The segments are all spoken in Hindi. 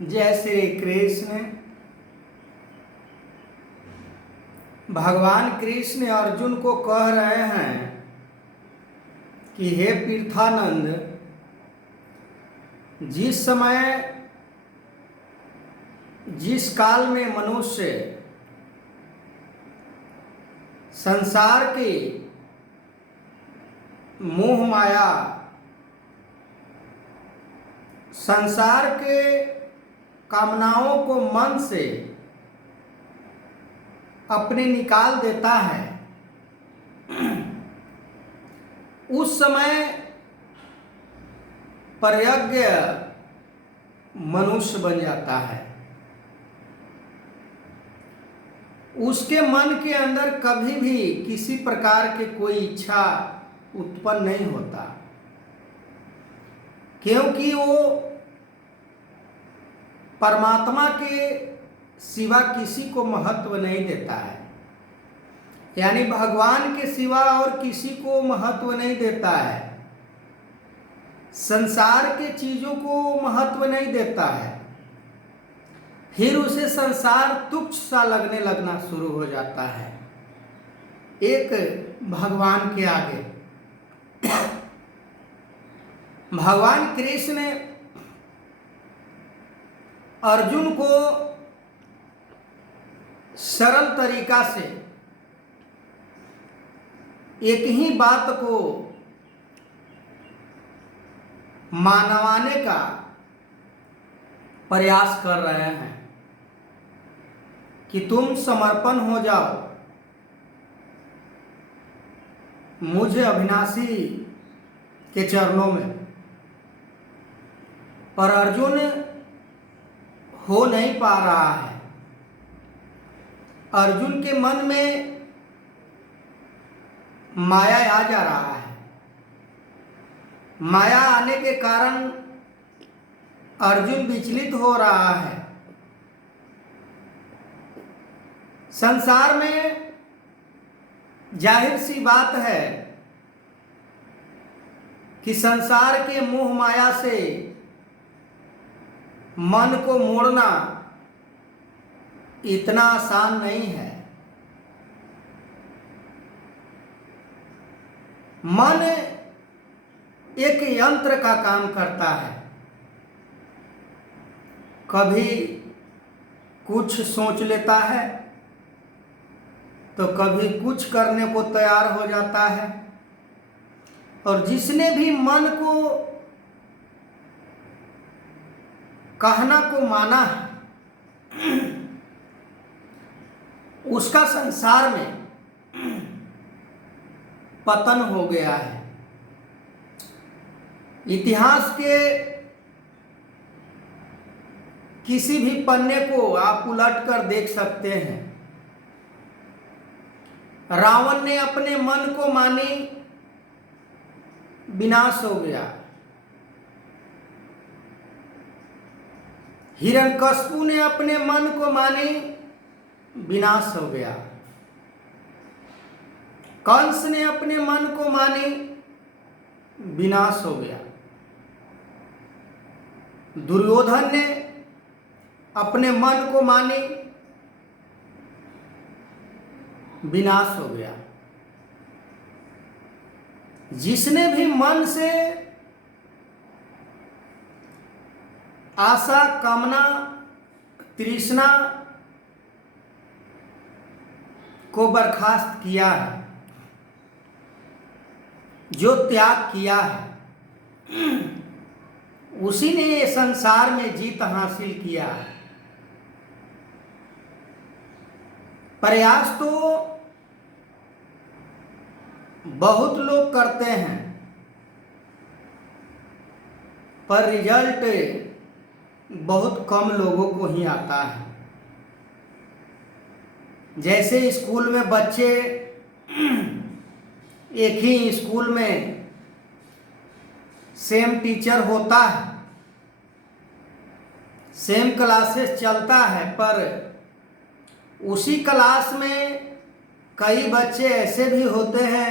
जय श्री कृष्ण। भगवान कृष्ण अर्जुन को कह रहे हैं कि हे तीर्थानंद, जिस समय जिस काल में मनुष्य संसार की मोह माया, संसार के कामनाओं को मन से अपने निकाल देता है, उस समय प्रज्ञ मनुष्य बन जाता है। उसके मन के अंदर कभी भी किसी प्रकार के कोई इच्छा उत्पन्न नहीं होता, क्योंकि वो परमात्मा के सिवा किसी को महत्व नहीं देता है। यानी भगवान के सिवा और किसी को महत्व नहीं देता है, संसार के चीजों को महत्व नहीं देता है। फिर उसे संसार तुच्छ सा लगना शुरू हो जाता है एक भगवान के आगे। भगवान कृष्ण ने अर्जुन को सरल तरीका से एक ही बात को मानवाने का प्रयास कर रहे हैं कि तुम समर्पण हो जाओ मुझे अविनाशी के चरणों में। पर अर्जुन हो नहीं पा रहा है। अर्जुन के मन में माया आ जा रहा है। माया आने के कारण अर्जुन विचलित हो रहा है। संसार में जाहिर सी बात है कि संसार के मोह माया से मन को मोड़ना इतना आसान नहीं है। मन एक यंत्र का काम करता है, कभी कुछ सोच लेता है तो कभी कुछ करने को तैयार हो जाता है। और जिसने भी मन को कहना को माना है, उसका संसार में पतन हो गया है। इतिहास के किसी भी पन्ने को आप उलट कर देख सकते हैं। रावण ने अपने मन को मानी, विनाश हो गया। हिरण्यकश्यप ने अपने मन को मानी, विनाश हो गया। कंस ने अपने मन को मानी, विनाश हो गया। दुर्योधन ने अपने मन को मानी, विनाश हो गया। जिसने भी मन से आशा, कामना, तृष्णा को बर्खास्त किया है, जो त्याग किया है, उसी ने ये संसार में जीत हासिल किया है। प्रयास तो बहुत लोग करते हैं, पर रिजल्ट बहुत कम लोगों को ही आता है। जैसे स्कूल में बच्चे एक ही स्कूल में सेम टीचर होता है, सेम क्लासेस चलता है, पर उसी क्लास में कई बच्चे ऐसे भी होते हैं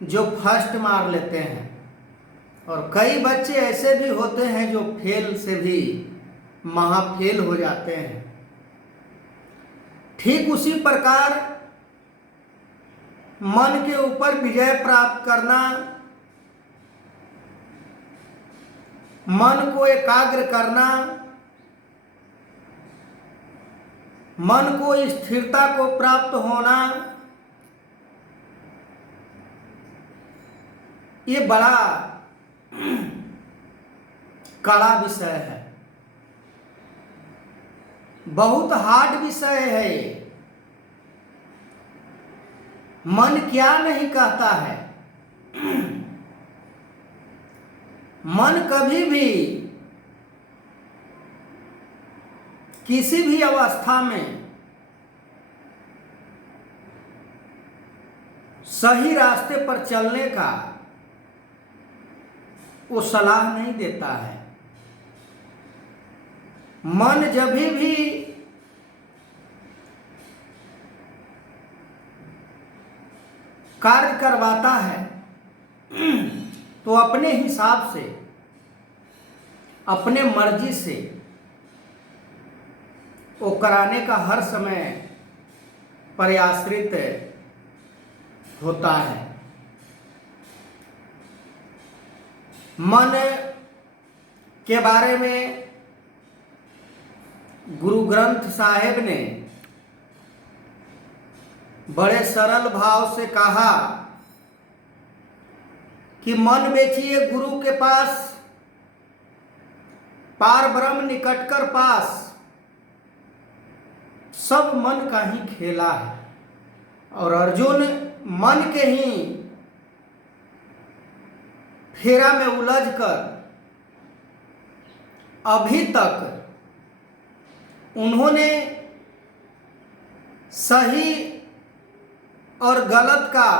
जो फर्स्ट मार लेते हैं, और कई बच्चे ऐसे भी होते हैं जो फेल से भी महाफेल हो जाते हैं। ठीक उसी प्रकार मन के ऊपर विजय प्राप्त करना, मन को एकाग्र करना, मन को स्थिरता को प्राप्त होना, ये बड़ा कड़ा विषय है, बहुत हार्ड विषय है ये। मन क्या नहीं कहता है। मन कभी भी किसी भी अवस्था में सही रास्ते पर चलने का वो सलाह नहीं देता है। मन जब भी कार्य करवाता है तो अपने हिसाब से, अपने मर्जी से वो कराने का हर समय प्रयासरत होता है। मन के बारे में गुरु ग्रंथ साहिब ने बड़े सरल भाव से कहा कि मन बेचिए गुरु के पास, पार ब्रह्म निकटकर पास। सब मन का ही खेला है और अर्जुन मन के ही फेरा में उलझकर अभी तक उन्होंने सही और गलत का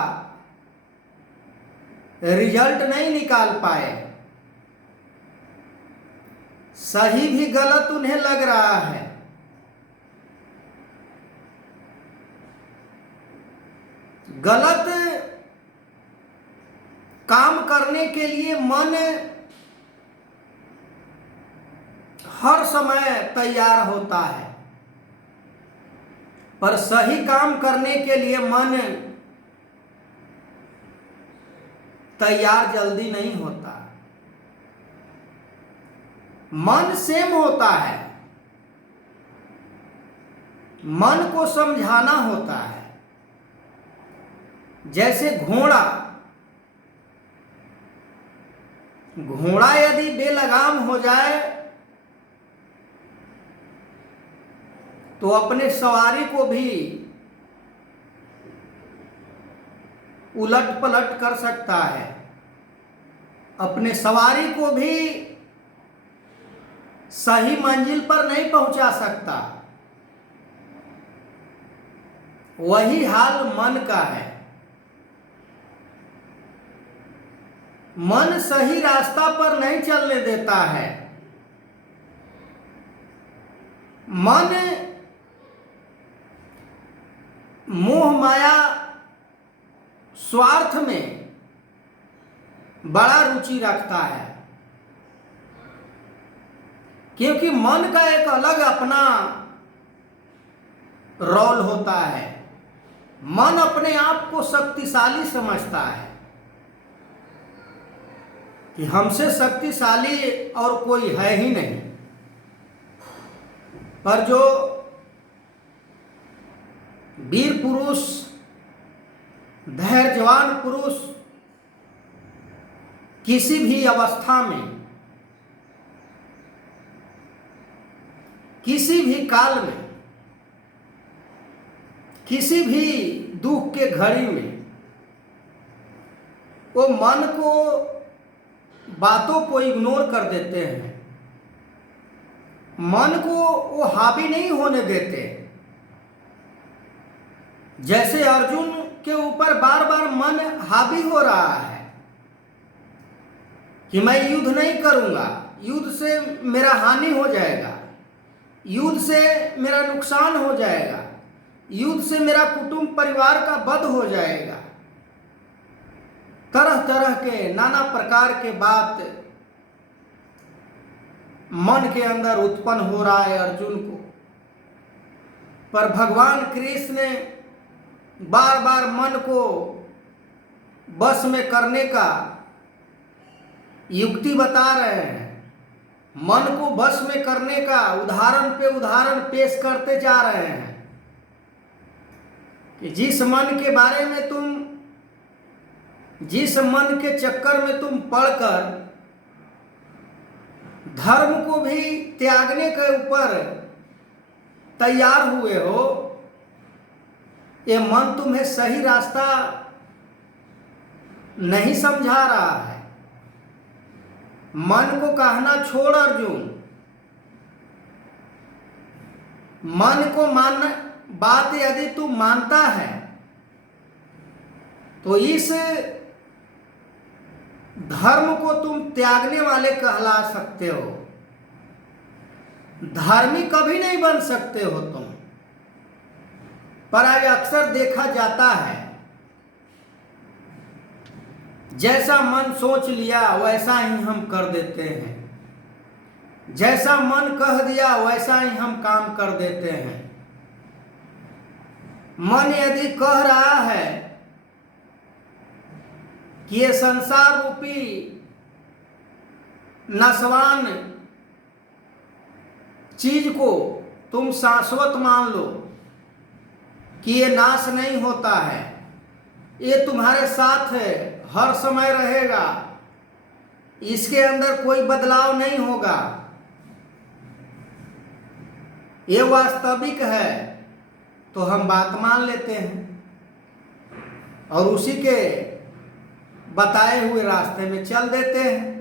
रिजल्ट नहीं निकाल पाए। सही भी गलत उन्हें लग रहा है। गलत काम करने के लिए मन हर समय तैयार होता है, पर सही काम करने के लिए मन तैयार जल्दी नहीं होता। मन सेम होता है, मन को समझाना होता है। जैसे घोड़ा यदि बेलगाम हो जाए तो अपने सवारी को भी उलट पलट कर सकता है, अपने सवारी को भी सही मंजिल पर नहीं पहुंचा सकता। वही हाल मन का है। मन सही रास्ता पर नहीं चलने देता है। मन मोह माया स्वार्थ में बड़ा रुचि रखता है, क्योंकि मन का एक अलग अपना रोल होता है। मन अपने आप को शक्तिशाली समझता है कि हमसे शक्तिशाली और कोई है ही नहीं। पर जो वीर पुरुष, धैर्यवान पुरुष किसी भी अवस्था में, किसी भी काल में, किसी भी दुख के घड़ी में वो मन को, बातों को इग्नोर कर देते हैं। मन को वो हावी नहीं होने देते। जैसे अर्जुन के ऊपर बार बार मन हावी हो रहा है कि मैं युद्ध नहीं करूंगा, युद्ध से मेरा हानि हो जाएगा, युद्ध से मेरा नुकसान हो जाएगा, युद्ध से मेरा कुटुंब परिवार का वध हो जाएगा। तरह तरह के नाना प्रकार के बात मन के अंदर उत्पन्न हो रहा है अर्जुन को। पर भगवान कृष्ण ने बार बार मन को बस में करने का युक्ति बता रहे हैं। मन को बस में करने का उदाहरण पे उदाहरण पेश करते जा रहे हैं कि जिस मन के बारे में तुम, जिस मन के चक्कर में तुम पढ़कर धर्म को भी त्यागने के ऊपर तैयार हुए हो, ये मन तुम्हें सही रास्ता नहीं समझा रहा है। मन को कहना छोड़ अर्जुन, मन को मानना, बात यदि तू मानता है तो इस धर्म को तुम त्यागने वाले कहला सकते हो। धर्मी कभी नहीं बन सकते हो तुम। पर आज अक्सर देखा जाता है जैसा मन सोच लिया वैसा ही हम कर देते हैं, जैसा मन कह दिया वैसा ही हम काम कर देते हैं। मन यदि कह रहा है कि ये संसार रूपी नस्वान चीज को तुम शाश्वत मान लो कि ये नाश नहीं होता है, ये तुम्हारे साथ है, हर समय रहेगा, इसके अंदर कोई बदलाव नहीं होगा, ये वास्तविक है, तो हम बात मान लेते हैं और उसी के बताए हुए रास्ते में चल देते हैं।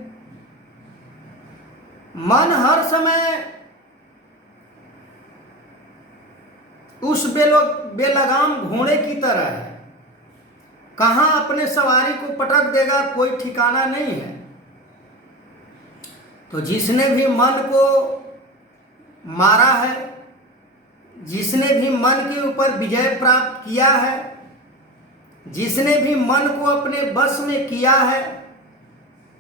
मन हर समय उस बेलगाम घोड़े की तरह है, कहाँ अपने सवारी को पटक देगा कोई ठिकाना नहीं है। तो जिसने भी मन को मारा है, जिसने भी मन के ऊपर विजय प्राप्त किया है, जिसने भी मन को अपने बस में किया है,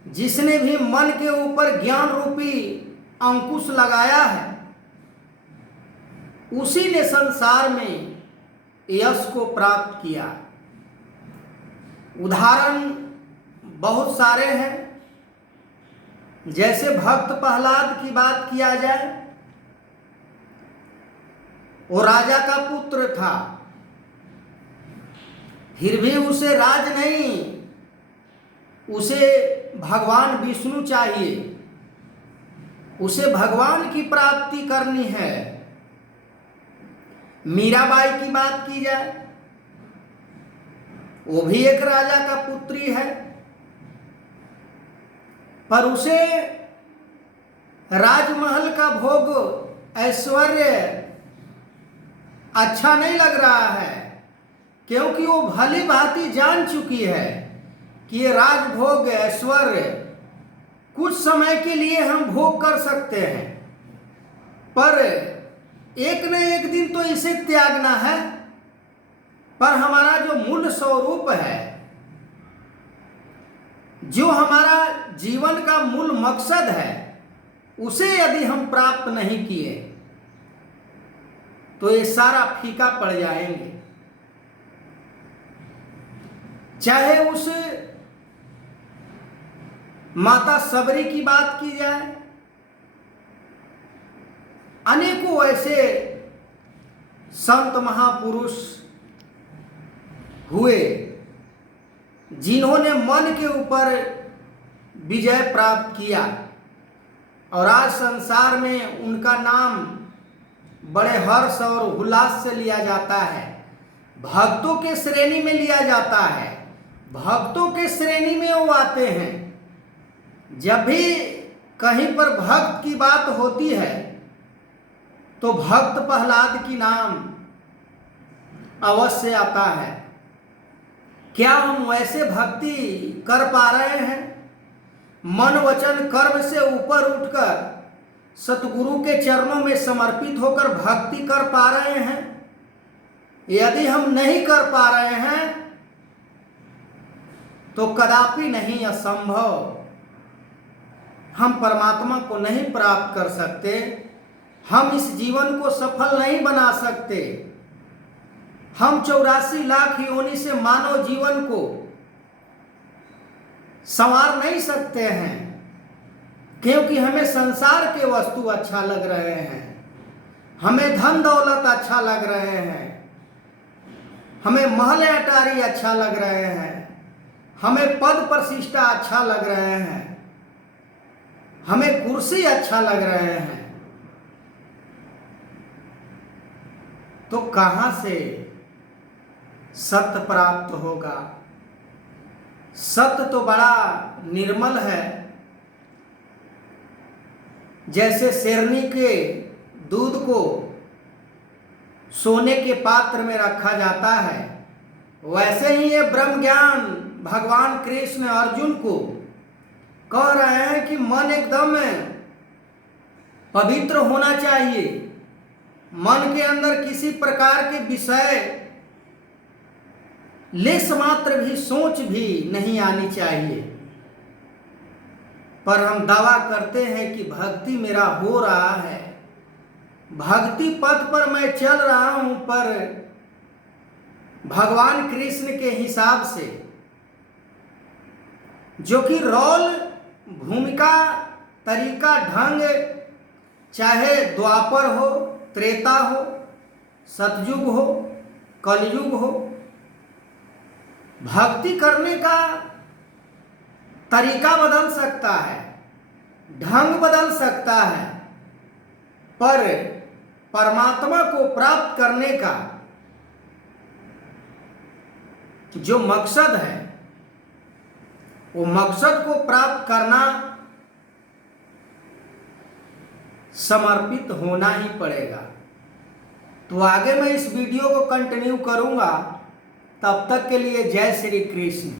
जिसने भी मन के ऊपर ज्ञान रूपी अंकुश लगाया है, उसी ने संसार में यश को प्राप्त किया। उदाहरण बहुत सारे हैं। जैसे भक्त प्रहलाद की बात किया जाए, वो राजा का पुत्र था, फिर भी उसे राज नहीं, उसे भगवान विष्णु चाहिए, उसे भगवान की प्राप्ति करनी है। मीराबाई की बात की जाए, वो भी एक राजा का पुत्री है, पर उसे राजमहल का भोग ऐश्वर्य अच्छा नहीं लग रहा है, क्योंकि वो भली भांति जान चुकी है कि ये राजभोग ऐश्वर्य कुछ समय के लिए हम भोग कर सकते हैं, पर एक न एक दिन तो इसे त्यागना है। पर हमारा जो मूल स्वरूप है, जो हमारा जीवन का मूल मकसद है, उसे यदि हम प्राप्त नहीं किए तो ये सारा फीका पड़ जाएंगे। चाहे उस माता सबरी की बात की जाए, अनेकों ऐसे संत महापुरुष हुए जिन्होंने मन के ऊपर विजय प्राप्त किया और आज संसार में उनका नाम बड़े हर्ष और उल्लास से लिया जाता है, भक्तों के श्रेणी में लिया जाता है, भक्तों के श्रेणी में वो आते हैं। जब भी कहीं पर भक्त की बात होती है तो भक्त प्रहलाद की नाम अवश्य आता है। क्या हम वैसे भक्ति कर पा रहे हैं? मन वचन कर्म से ऊपर उठकर सतगुरु के चरणों में समर्पित होकर भक्ति कर पा रहे हैं? यदि हम नहीं कर पा रहे हैं तो कदापि नहीं, असंभव। हम परमात्मा को नहीं प्राप्त कर सकते, हम इस जीवन को सफल नहीं बना सकते, हम 84 लाख योनि से मानव जीवन को संवार नहीं सकते हैं, क्योंकि हमें संसार के वस्तु अच्छा लग रहे हैं, हमें धन दौलत अच्छा लग रहे हैं, हमें महल अटारी अच्छा लग रहे हैं, हमें पद प्रतिष्ठा अच्छा लग रहे हैं, हमें कुर्सी अच्छा लग रहे हैं। तो कहां से सत्य प्राप्त होगा? सत्य तो बड़ा निर्मल है। जैसे शेरनी के दूध को सोने के पात्र में रखा जाता है, वैसे ही ये ब्रह्म ज्ञान भगवान कृष्ण अर्जुन को कह रहे हैं कि मन एकदम पवित्र होना चाहिए, मन के अंदर किसी प्रकार के विषय लेस मात्र भी सोच भी नहीं आनी चाहिए। पर हम दावा करते हैं कि भक्ति मेरा हो रहा है, भक्ति पथ पर मैं चल रहा हूं, पर भगवान कृष्ण के हिसाब से, जो कि रोल भूमिका तरीका ढंग चाहे द्वापर हो, त्रेता हो, सतयुग हो, कलयुग हो, भक्ति करने का तरीका बदल सकता है, ढंग बदल सकता है, पर परमात्मा को प्राप्त करने का जो मकसद है, वो मकसद को प्राप्त करना समर्पित होना ही पड़ेगा। तो आगे मैं इस वीडियो को कंटिन्यू करूंगा। तब तक के लिए जय श्री कृष्ण।